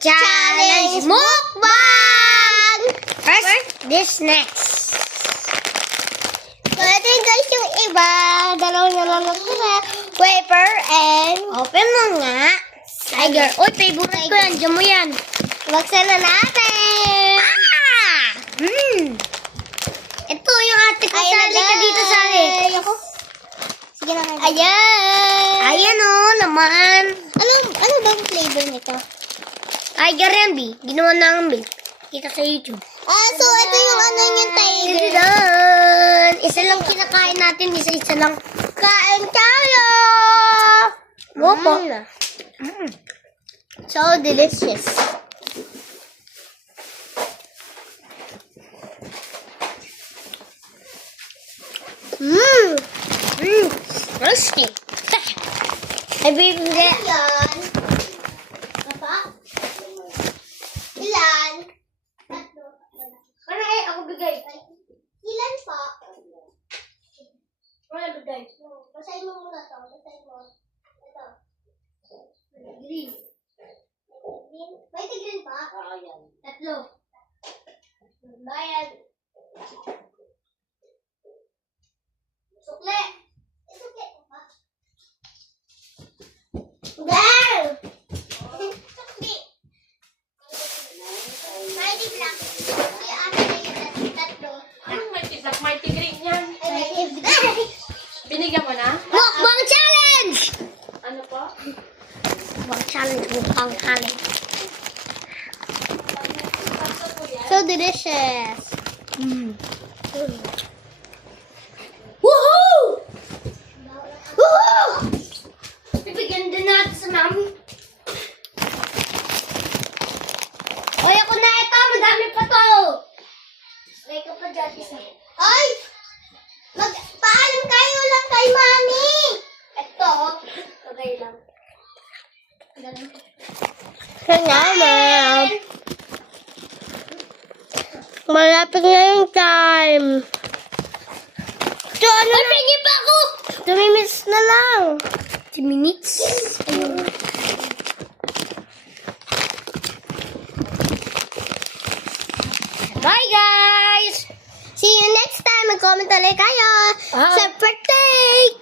Challenge Mukbang! First, this next. So, ito yung guys yung iba. Dalawang nalalap ko na. Wafer and... Open mo nga. Tiger. Uy, favorite ko yan. Diyan mo yan. Buksan na natin. Ah! Ito yung ate ko. Sali ka dito sa akin. Sige na. Ayan. Ayan o, naman. Ano bang flavor nito? Tiger yan, B. Ginawa na ang milk. Kita sa YouTube. So ito yung ano yung tiger. Dun. Isa lang kinakain natin. Isa-isa lang. Kain tayo! Opo. So delicious. Crispy. Ay, baby. Ilan? Papa? Ilan? Tatlo. Ano ako bigay? Ilan pa? Wala bigay. Basahin mo muna to. Basahin mo. Ito. Green. Green? May green pa? Oo, yan. Tatlo. Bayad. Sukle. Sukle pa. Wow! Sukle. Mighty Black. Kaya ate na yung tatlo. Anong Mighty Black? Mighty Green yan. Binigyan mo na? Mukbang challenge! Ano po? Mukbang challenge. Mukbang challenge. So delicious. Woohoo! Woohoo! Bibigyan din natin sa mami. Oy, ako na ito. Madami pa to. Ay, ka pa dyan isa. Ay! Magpaalam kayo lang kay mami. Ito. Okay lang. Salamat. Malapit na yung time. So, ano na? Pingi pa ako! 2 minutes na lang. 2 minutes? Ayun. Bye, guys! See you next time. Mag-comment ulit kayo sa birthday!